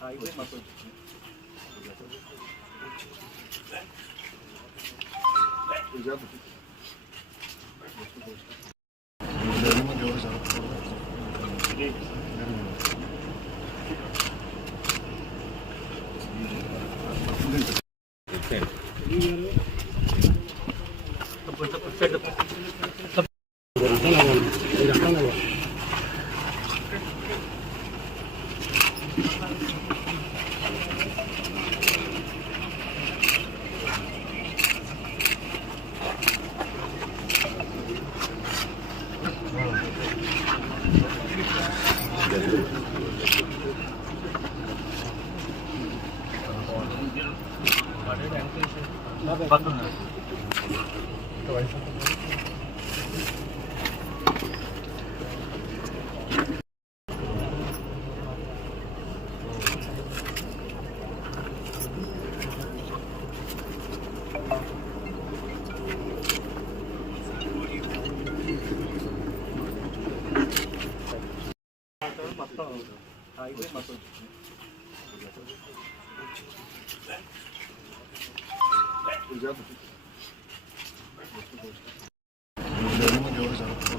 아, 이거 맞고. güzel bir tá Perfeito, tá perfeito. Thank you. 저는 맞다. 아, 이거 맞다. 이제 한번 열어 잡고.